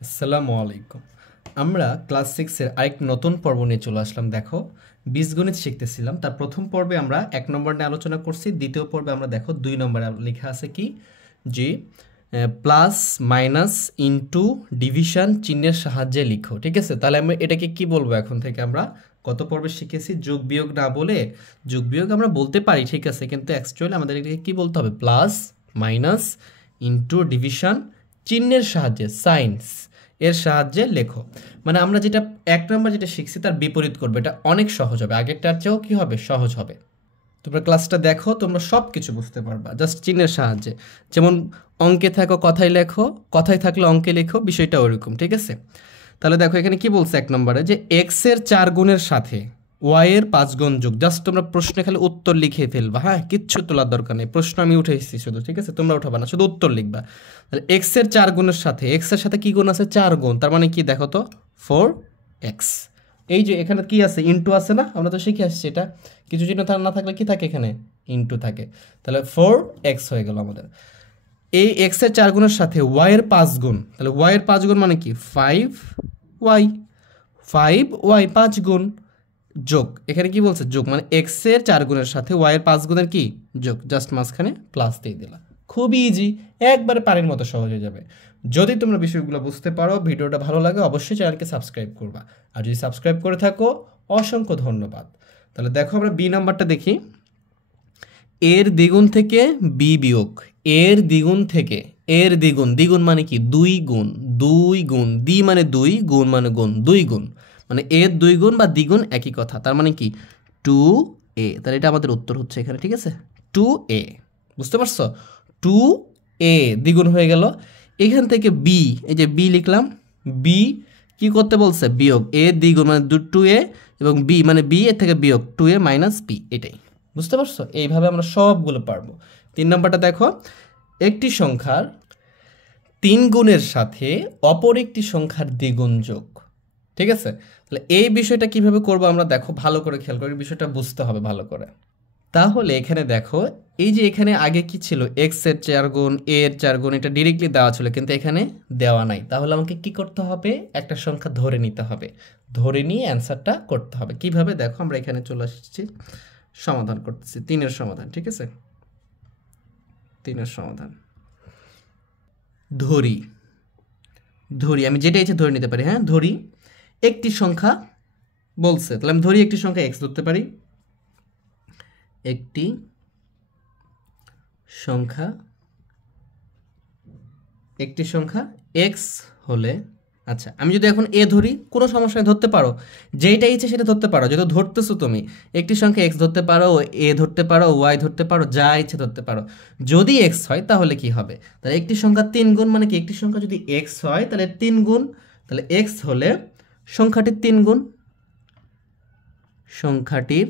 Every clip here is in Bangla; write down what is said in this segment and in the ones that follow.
আসসালামু আলাইকুম। আমরা ক্লাস 6 এর আরেক নতুন পর্ব নিয়ে চলে আসলাম। দেখো, বীজগণিত শিখতেছিলাম। তার প্রথম পর্বে আমরা 1 নম্বর নিয়ে আলোচনা করছি। দ্বিতীয় পর্বে আমরা দেখো 2 নম্বরে লেখা আছে কি যে প্লাস মাইনাস ইনটু ডিভিশন চিহ্নের সাহায্যে লিখো। ঠিক আছে, তাহলে আমরা এটাকে কি বলবো এখন থেকে? আমরা গত পর্বে শিখেছি যোগ বিয়োগ না বলে যোগ বিয়োগ আমরা বলতে পারি, ঠিক আছে, কিন্তু অ্যাকচুয়ালি আমাদের এটাকে কি বলতে হবে? প্লাস মাইনাস ইনটু ডিভিশন চিহ্নের সাহায্যে, সাইন্স এর সাহায্যে লেখো। মানে আমরা যেটা 1 নম্বর যেটা শিখছি তার বিপরীত করবে। এটা অনেক সহজ হবে, আগেরটার চেয়েও কি হবে? সহজ হবে। তোমরা ক্লাসটা দেখো, তোমরা সব কিছু বুঝতে পারবা জাস্ট চিহ্নের সাহায্যে। যেমন অঙ্কে থাকো কথায় লেখো, কথায় থাকলে অঙ্কে লেখো, বিষয়টা ওরকম, ঠিক আছে? তাহলে দেখো এখানে কি বলছে 1 নম্বরে, যে এক্স এর 4 গুণের সাথে ওয়াই এর 5 গুণ যোগ। জাস্ট তোমরা প্রশ্নে খালি উত্তর লিখে ফেলবা, হ্যাঁ, কিচ্ছু তোলার দরকার নেই। প্রশ্ন আমি উঠে এসেছি শুধু, ঠিক আছে? তোমরা উঠাবা না, শুধু উত্তর লিখবা। তাহলে এক্স এর 4 গুণের সাথে, এক্স এর সাথে কি গুণ আছে? 4 গুণ। তার মানে কি দেখো তো, 4x। এই যে এখানে কি আছে? ইনটু আছে না? আমরা তো শিখে আসছি এটা। কিছু চিহ্ন না থাকলে কি থাকে? এখানে ইনটু থাকে। তাহলে 4x হয়ে গেল আমাদের। এই এক্স এর 4 গুণের সাথে ওয়াই এর 5 গুণ। তাহলে ওয়াই এর 5 গুণ মানে কি? 5y। 5y 5 গুণ যোগ। এখানে কি বলছে? যোগ, মানে এক্স এর 4 গুণের সাথে ওয়াই এর 5 গুণের কি? যোগ। জাস্ট মাঝখানে প্লাস দিয়ে দিলাম। খুবই ইজি, একবারে পানির মতো সহজ হয়ে যাবে। যদি তোমরা বিষয়গুলো বুঝতে পারো, ভিডিওটা ভালো লাগে, অবশ্যই চ্যানেলকে সাবস্ক্রাইব করবা। আর যদি সাবস্ক্রাইব করে থাকো, অসংখ্য ধন্যবাদ। তাহলে দেখো আমরা বি নাম্বারটা দেখি। এর দ্বিগুণ থেকে বি বিয়োগ। এর দ্বিগুণ থেকে, এর দ্বিগুণ, দ্বিগুণ মানে কি? 2 গুণ। 2 গুণ, দ্বি মানে 2, গুণ মানে গুণ, 2 গুণ মানে এর 2 গুণ বা দ্বিগুণ একই কথা। তার মানে কি? 2a। তাহলে এটা আমাদের উত্তর হচ্ছে এখানে, ঠিক আছে? 2a। বুঝতে পারছো? 2a দ্বিগুণ হয়ে গেল। এখান থেকে বি, এই যে বি লিখলাম। বি কি করতে বলছে? বিয়োগ। এ দ্বিগুণ মানে 2a, এবং বি মানে বি এর থেকে বিয়োগ 2a মাইনাস বি। এটাই, বুঝতে পারছো? এইভাবে আমরা সবগুলো পারবো। 3 নম্বরটা দেখো, একটি সংখ্যার 3 গুণের সাথে অপর একটি সংখ্যার দ্বিগুণ যোগ। ঠিক আছে, তাহলে এই বিষয়টা কিভাবে করবো আমরা দেখো, ভালো করে খেয়াল করে, বিষয়টা বুঝতে হবে ভালো করে। তাহলে এখানে দেখো, এই যে এখানে আগে কি ছিল? এক্স এর 4 গুণ, এ এর 4 গুণ, এটা ডিরেক্টলি দেওয়া ছিল, কিন্তু এখানে দেওয়া নাই। তাহলে আমাকে কি করতে হবে? একটা সংখ্যা ধরে নিতে হবে। ধরে নিয়ে অ্যান্সারটা করতে হবে। কিভাবে? দেখো আমরা এখানে চলে আসছি, সমাধান করতেছি। 3-এর সমাধান, ঠিক আছে? 3-এর সমাধান ধরি। ধরি, আমি যেটা ইচ্ছে ধরে নিতে পারি, হ্যাঁ, ধরি একটি সংখ্যা বলছে, তাহলে আমি ধরি একটি সংখ্যা এক্স ধরতে পারি। একটি সংখ্যা, একটি সংখ্যা এক্স হলে, আচ্ছা আমি যদি এখন এ ধরি, কোনো সমস্যা নেই, ধরতে পারো, যেইটা ইচ্ছে সেটা ধরতে পারো। যেহেতু ধরতেছো তুমি, একটি সংখ্যা এক্স ধরতে পারো, এ ধরতে পারো, ওয়াই ধরতে পারো, যা ইচ্ছে ধরতে পারো। যদি এক্স হয় তাহলে কি হবে? তাহলে একটি সংখ্যা 3 গুণ মানে কি? একটি সংখ্যা যদি এক্স হয় তাহলে 3 গুণ। তাহলে এক্স হলে সংখ্যাটির 3 গুণ, সংখ্যাটির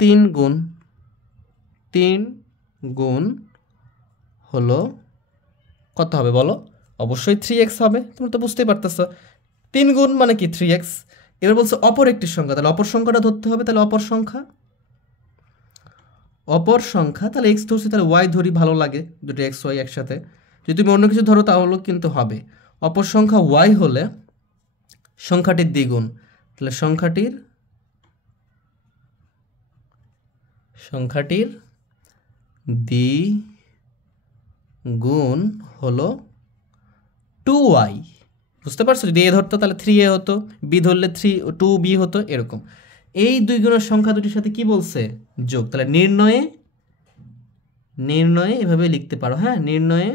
3 গুণ। 3 গুণ হলো কত হবে বলো? অবশ্যই 3x হবে। তোমরা তো বুঝতেই পারতেছো, 3 গুণ মানে কি? 3x। এবার বলছে অপর একটি সংখ্যা, তাহলে অপর সংখ্যাটা ধরতে হবে। তাহলে অপর সংখ্যা, অপর সংখ্যা, তাহলে x ধরছি, তাহলে y ধরি, ভালো লাগে দুটো x y একসাথে। যদি তুমি অন্য কিছু ধরো তাহলেও কিন্তু হবে। অপর সংখ্যা y হলে সংখ্যাটির দ্বিগুণ। তাহলে সংখ্যাটির দ্বিগুণ হলো 2y। বুঝতে পারছো? যদি এ ধরতো তাহলে 3a হতো, বি ধরলে 2b হতো, এরকম। এই দুই গুণের সংখ্যা দুটির সাথে কি বলছে? যোগ। তাহলে নির্ণয়ে, নির্ণয়ে এভাবে লিখতে পারো, হ্যাঁ, নির্ণয়ে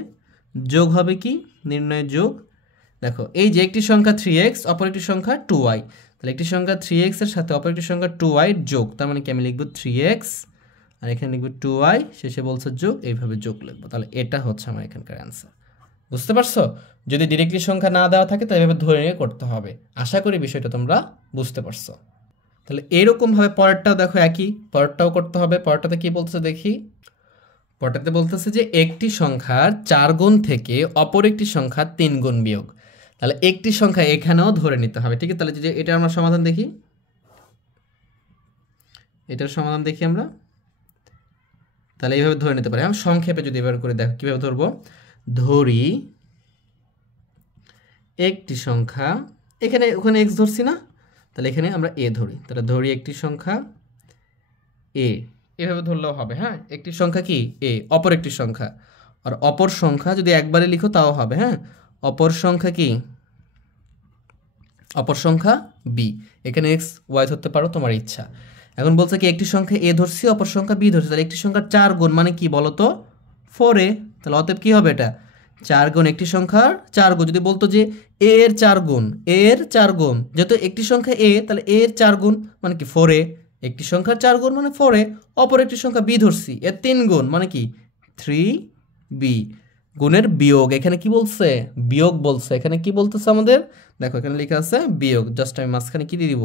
যোগ হবে কি? নির্ণয়ে যোগ। দেখো এই যে একটি সংখ্যা 3x, অপর একটি সংখ্যা 2y, তাহলে একটি সংখ্যা 3x এর সাথে অপর একটি সংখ্যা 2y যোগ। তার মানে কি? আমি লিখবো 3x আর এখানে লিখবো 2y, শেষে বলছে যোগ, এইভাবে যোগ লিখবো। তাহলে এটা হচ্ছে আমার এখানকার অ্যান্সার। বুঝতে পারছো? যদি ডিরেক্টলি সংখ্যা না দেওয়া থাকে তাহলে এভাবে ধরে নিয়ে করতে হবে। আশা করি বিষয়টা তোমরা বুঝতে পারছো। তাহলে এইরকমভাবে পরেরটাও দেখো, একই পরেরটাও করতে হবে। পরেরটাতে কি বলতেছে দেখি। পরেরটাতে বলতেছে যে একটি সংখ্যার 4 গুণ থেকে অপর একটি সংখ্যার 3 গুণ বিয়োগ। তাহলে একটি সংখ্যা এখানেও ধরে নিতে হবে, ঠিক আছে? তাহলে যে এটা আমরা সমাধান দেখি, এটার সমাধান দেখি আমরা। তাহলে এইভাবে ধরে নিতে পারি। আমি সংক্ষেপে যদি এবার করে দেখো, কীভাবে ধরবো? ধরি একটি সংখ্যা, এখানে ওখানে এক্স ধরছি না, তাহলে এখানে আমরা এ ধরি, তাহলে ধরি একটি সংখ্যা এ, এভাবে ধরলেও হবে। হ্যাঁ, একটি সংখ্যা কি এ, অপর একটি সংখ্যা, আর অপর সংখ্যা যদি একবারে লিখো তাও হবে। হ্যাঁ, অপর সংখ্যা কি, অপর সংখ্যা বি, এখানে এক্স ওয়াই ধরতে পারো তোমার ইচ্ছা। এখন বলছে কি একটি সংখ্যা এ ধরছি, অপর সংখ্যা বি ধরছি, তাহলে একটি সংখ্যার 4 গুণ মানে কি বলো তো 4a, তাহলে অতএব কি হবে এটা 4 গুণ একটি সংখ্যার 4 গুণ। যদি বলতো যে এ এর 4 গুণ, এ এর 4 গুণ, যেহেতু একটি সংখ্যা এ তাহলে এ এর 4 গুণ মানে কি 4a, একটি সংখ্যার 4 গুণ মানে 4a, অপর একটি সংখ্যা বি ধরছি এর 3 গুণ মানে কি 3b, গুণের বিয়োগ, এখানে কি বলছে বিয়োগ বলছে, এখানে কি বলতেছে আমাদের দেখো এখানে লেখা আছে বিয়োগ, জাস্ট আমি মাঝখানে কি দিয়ে দিব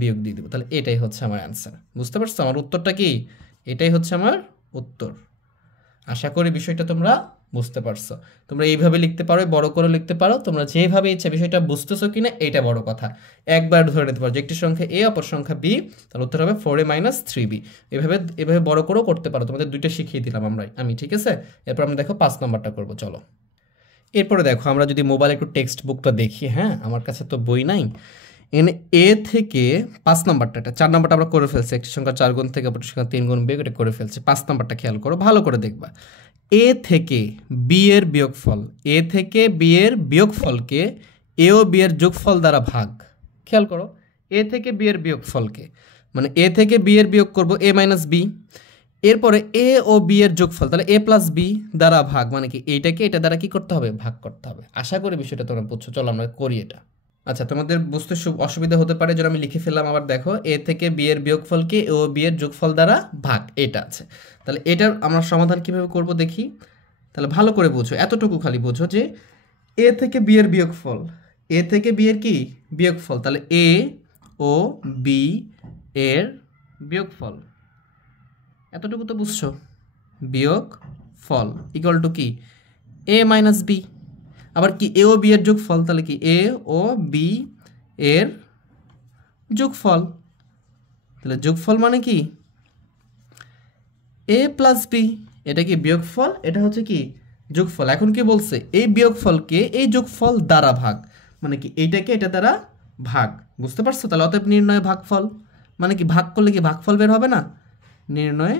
বিয়োগ দিয়ে দিব, তাহলে এটাই হচ্ছে আমার অ্যান্সার। বুঝতে পারছো আমার উত্তরটা কি, এটাই হচ্ছে আমার উত্তর। আশা করি বিষয়টা তোমরা বুঝতে পারছো। তোমরা এইভাবে লিখতে পারো, বড় করে লিখতে পারো, তোমরা যেভাবে ইচ্ছা, বিষয়টা বুঝতেছো কিনা এইটা বড় কথা। একবার ধরে নিতে পারো যে একটি সংখ্যা এ অপর সংখ্যা বি, তাহলে উত্তর হবে 4a - 3b। এভাবে এভাবে বড় করেও করতে পারো, তোমাদের দুইটা শিখিয়ে দিলাম আমি, ঠিক আছে। এরপর আমরা দেখো 5 নম্বরটা করবো, চলো। এরপরে দেখো আমরা যদি মোবাইলে একটু টেক্সট বুকটা দেখি, হ্যাঁ আমার কাছে তো বই নাই, এখানে এ থেকে 5 নম্বরটা, এটা 4 নম্বরটা আমরা করে ফেলছি, একটি সংখ্যা 4 গুণ থেকে অপর সংখ্যা 3 গুণ বিয়োগ, এটা করে ফেলছি। 5 নম্বরটা খেয়াল করো, ভালো করে দেখবা। এ থেকে বি এর বিয়োগফল, এ থেকে বি এর বিয়োগফলকে এ ও বি এর যোগফল দ্বারা ভাগ। খেয়াল করো, এ থেকে বি এর বিয়োগফলকে, মানে এ থেকে বি এর বিয়োগ করব এ মাইনাস বি, এরপরে এ ও বি এর যোগফল, তাহলে এ প্লাস বি দ্বারা ভাগ, মানে কি এইটাকে এটা দ্বারা কি করতে হবে ভাগ করতে হবে। আশা করি বিষয়টা তোমরা বুঝছো, চলো আমরা করি এটা। আচ্ছা, তোমাদের বুঝতে অসুবিধা হতে পারে যেন আমি লিখে ফেললাম, আবার দেখো এ থেকে বি এর বিয়োগফলকে এ ও বি এর যোগফল দ্বারা ভাগ, এটা আছে। তাহলে এটার আমরা সমাধান কিভাবে করব দেখি। তাহলে ভালো করে বুঝো, এতটুকু খালি বুঝো যে এ থেকে বি এর বিয়োগফল, এ থেকে বি এর কি বিয়োগফল, তাহলে এ ও বি এর বিয়োগফল, এতটুকু তো বুঝছো, বিয়োগ ফল ইকুয়াল টু কি এ মাইনাস বি। আবার কি এ ও বি এর যোগফল, তাহলে কি এ ও বি এর যোগফল, তাহলে যোগফল মানে কি এ প্লাস বি, এটা কি বিয়োগফল, এটা হচ্ছে কি যোগফল। এখন কি বলছে এই বিয়োগফলকে এই যোগফল দ্বারা ভাগ, মানে কি এইটাকে এটা দ্বারা ভাগ। বুঝতে পারছো, তাহলে অতএব নির্ণয় ভাগফল, মানে কি ভাগ করলে কি ভাগফল বের হবে না, নির্ণয়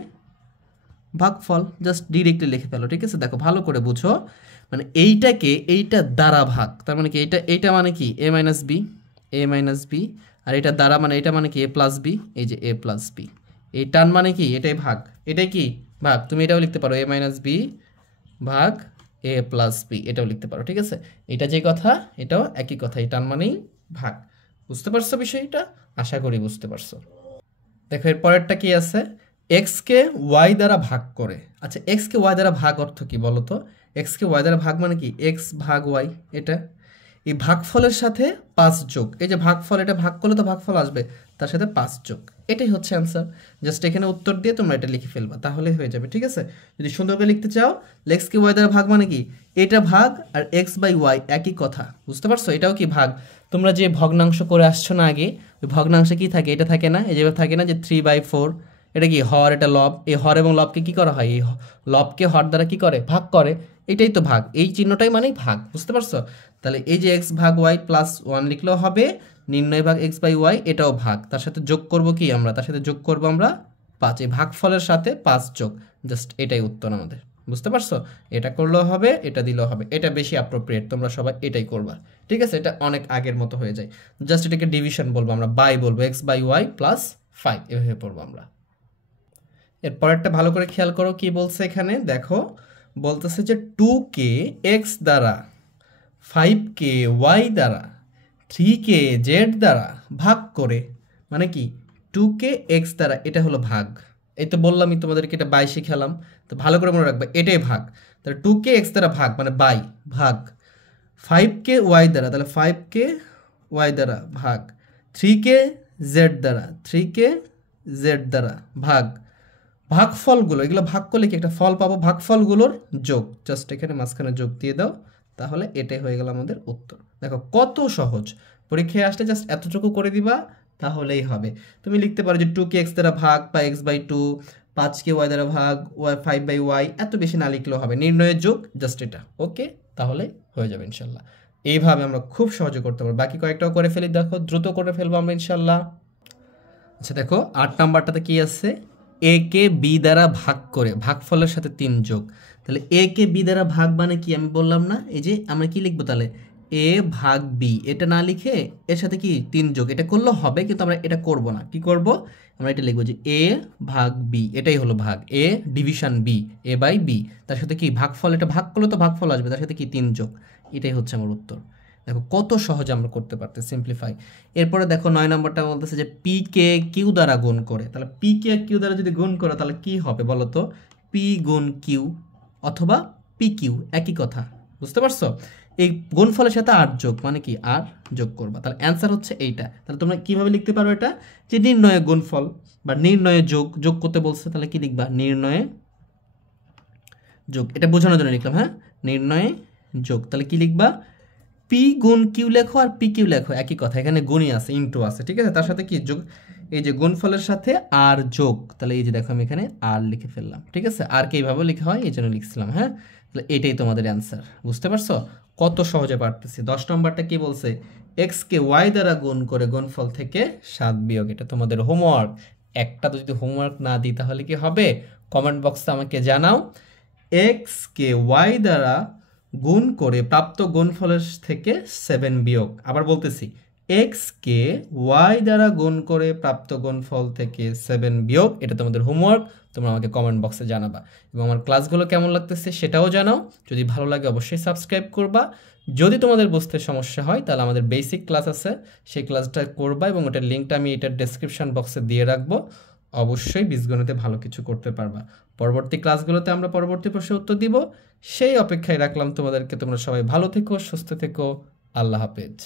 ভাগফল, জাস্ট ডিরেক্টলি লিখে ফেলো। ঠিক আছে, দেখো ভালো করে বুঝো, মানে এইটাকে এইটা দ্বারা ভাগ, তার মানে কি এইটা মানে কি এ মাইনাস বি, এ মাইনাস বি, আর এটা দ্বারা মানে এটা মানে কি এ প্লাস বি, এই যে এ প্লাস বি, এই টান মানে কি এটাই ভাগ, এটাই কি ভাগ। তুমি এটাও লিখতে পারো এ মাইনাস বি ভাগ এ প্লাস বি, এটাও লিখতে পারো। ঠিক আছে, এটা যে কথা এটাও একই কথা, এই টান মানেই ভাগ। বুঝতে পারছো বিষয়টা, আশা করি বুঝতে পারছো। দেখো এর পরেরটা কি আছে, এক্স কে ওয়াই দ্বারা ভাগ করে। আচ্ছা, এক্স কে ওয়াই দ্বারা ভাগ অর্থ কি বলো তো, এক্স কে ওয়াই দ্বারা ভাগ মানে কি এক্স ভাগ ওয়াই, এটা এই ভাগফলের সাথে 5 যোগ, এই যে ভাগফল, এটা ভাগ করলে তো ভাগফল আসবে, তার সাথে 5 যোগ, এটাই হচ্ছে অ্যান্সার। জাস্ট এখানে উত্তর দিয়ে তোমরা এটা লিখে ফেলবা, তাহলেই হয়ে যাবে। ঠিক আছে, যদি সুন্দর করে লিখতে চাও, এক্স কে ওয়াই দ্বারা ভাগ মানে কি এটা ভাগ, আর এক্স বাই ওয়াই একই কথা। বুঝতে পারছো, এটাও কি ভাগ। তোমরা যে ভগ্নাংশ করে আসছো না আগে, ওই ভগ্নাংশে কি থাকে, এটা থাকে না, এই যেভাবে থাকে না যে 3/4, এটা কি হর, এটা লব, এই হর এবং লবকে কি করা হয়, এই লবকে হর দ্বারা কি করে ভাগ করে, এটাই তো ভাগ, এই চিহ্নটাই মানেই ভাগ। বুঝতে পারছো, তাহলে এই যে এক্স ভাগ ওয়াই প্লাস 1 লিখলেও হবে, নির্ণয় ভাগ এক্স বাই ওয়াই এটাও ভাগ, তার সাথে যোগ করব কি আমরা, তার সাথে যোগ করব আমরা 5, এই ভাগফলের সাথে 5 যোগ, জাস্ট এটাই উত্তর আমাদের। বুঝতে পারছো, এটা করলেও হবে, এটা দিলেও হবে, এটা বেশি অ্যাপ্রোপ্রিয়েট, তোমরা সবাই এটাই করবা। ঠিক আছে, এটা অনেক আগের মতো হয়ে যায়, জাস্ট এটাকে ডিভিশন বলবো আমরা, বাই বলবো, এক্স বাই ওয়াই প্লাস 5 এভাবে পড়বো আমরা। এর পরেরটা ভালো করে খেয়াল করো কি বলছে এখানে, দেখো বলতেছে যে 2কে এক্স দ্বারা, 5কে ওয়াই দ্বারা, 3কে জেড দ্বারা ভাগ করে, মানে কি 2কে এক্স দ্বারা, এটা হলো ভাগ। এই তো বললামই তোমাদেরকে, এটা বাই শিখালাম, তো ভালো করে মনে রাখবে এটাই ভাগ। তাহলে 2কে এক্স দ্বারা ভাগ মানে বাই ভাগ, 5কে ওয়াই দ্বারা, তাহলে 5কে ওয়াই দ্বারা ভাগ, 3কে জেড দ্বারা, 3কে জেড দ্বারা ভাগ। ভাগফলগুলো এগুলো ভাগ করলে কি একটা ফল পাবো, ভাগফলগুলোর যোগ, জাস্ট এখানে মাঝখানে যোগ দিয়ে দাও, তাহলে এটাই হয়ে গেল আমাদের উত্তর। দেখো কত সহজ, পরীক্ষায় আসলে জাস্ট এতটুকু করে দিবা তাহলেই হবে। তুমি লিখতে পারো যে 2কে এক্স দ্বারা ভাগ বা এক্স বাই 2, 5কে ওয়াই দ্বারা ভাগ ওয়াই 5 বাই ওয়াই, এত বেশি না লিখলেও হবে, নির্ণয়ের যোগ জাস্ট এটা, ওকে, তাহলে হয়ে যাবে ইনশাল্লাহ। এইভাবে আমরা খুব সহজে করতে পারবো। বাকি কয়েকটাও করে ফেলি, দেখো দ্রুত করে ফেলবো আমরা ইনশাল্লাহ। আচ্ছা দেখো 8 নাম্বারটাতে কি আছে, এ কে বি দ্বারা ভাগ করে ভাগফলের সাথে 3 যোগ। তাহলে এ কে বি দ্বারা ভাগ মানে কি আমি বললাম না, এই যে আমরা কি লিখবো তাহলে এ ভাগ বি, এটা না লিখে এর সাথে কি 3 যোগ, এটা করলেও হবে কিন্তু আমরা এটা করব না। কি করব, আমরা এটা লিখবো যে এ ভাগ বি, এটাই হলো ভাগ, A division B, A by B, তার সাথে কি ভাগফল, এটা ভাগ করলে তো ভাগফল আসবে, তার সাথে কি 3 যোগ, এটাই হচ্ছে আমার উত্তর। দেখো কত সহজে আমরা করতে পারতে সিম্পলিফাই। এরপরে দেখো 9 নম্বরটা বলতেছে যে পি কে কিউ দ্বারা গুণ করে। তাহলে পি কে কিউ দ্বারা যদি গুণ করে তাহলে কি হবে বলো তো, পি গুণ কিউ অথবা পি কিউ, একই কথা, বুঝতে পারছো? এই গুণফলের সাথে আর যোগ মানে কি আর যোগ করবা, তাহলে অ্যান্সার হচ্ছে এইটা। তাহলে তোমরা কিভাবে লিখতে পারো এটা, যে নির্ণয়ে গুণফল বা নির্ণয়ে যোগ, যোগ করতে বলছে তাহলে কি লিখবা, নির্ণয়ে যোগ, এটা বোঝানোর জন্য লিখলাম, হ্যাঁ নির্ণয়ে যোগ। তাহলে কি লিখবা, পি গুণ কিউ লেখো আর পি কিউ লেখো, একই কথা, এখানে গুণই আছে, ইন্টু আছে, ঠিক আছে, তার সাথে কি যোগ, এই যে গুণফলের সাথে আর যোগ, তাহলে এই যে দেখো আমি এখানে আর লিখে ফেললাম, ঠিক আছে, আর কে এইভাবে লেখা হয় এই জন্য লিখছিলাম, হ্যাঁ। তাহলে এটাই তোমাদের অ্যান্সার, বুঝতে পারছো কত সহজে পারতেছি। 10 নম্বরটা কি বলছে, এক্স কে ওয়াই দ্বারা গুণ করে গুণফল থেকে 7 বিয়োগ, এটা তোমাদের হোমওয়ার্ক। একটা তো যদি হোমওয়ার্ক না দিই তাহলে কি হবে, কমেন্ট বক্সে আমাকে জানাও। এক্স কে ওয়াই দ্বারা গুণ করে প্রাপ্ত গুণফলের থেকে 7 বিয়োগ, আবার বলতেছি এক্স কে ওয়াই দ্বারা গুণ করে প্রাপ্ত গুণফল থেকে 7 বিয়োগ, এটা তোমাদের হোমওয়ার্ক, তোমরা আমাকে কমেন্ট বক্সে জানাবা। এবং আমার ক্লাসগুলো কেমন লাগতেছে সেটাও জানাও, যদি ভালো লাগে অবশ্যই সাবস্ক্রাইব করবা। যদি তোমাদের বুঝতে সমস্যা হয় তাহলে আমাদের বেসিক ক্লাস আছে, সেই ক্লাসটা করবা এবং ওটার লিঙ্কটা আমি এটার ডেসক্রিপশন বক্সে দিয়ে রাখবো। অবশ্যই বীজগণিতে ভালো কিছু করতে পারবা। পরবর্তী ক্লাসগুলোতে আমরা পরবর্তী প্রশ্নের উত্তর দিব, সেই অপেক্ষায় রাখলাম তোমাদেরকে। তোমরা সবাই ভালো থেকো, সুস্থ থেকো, আল্লাহ হাফেজ।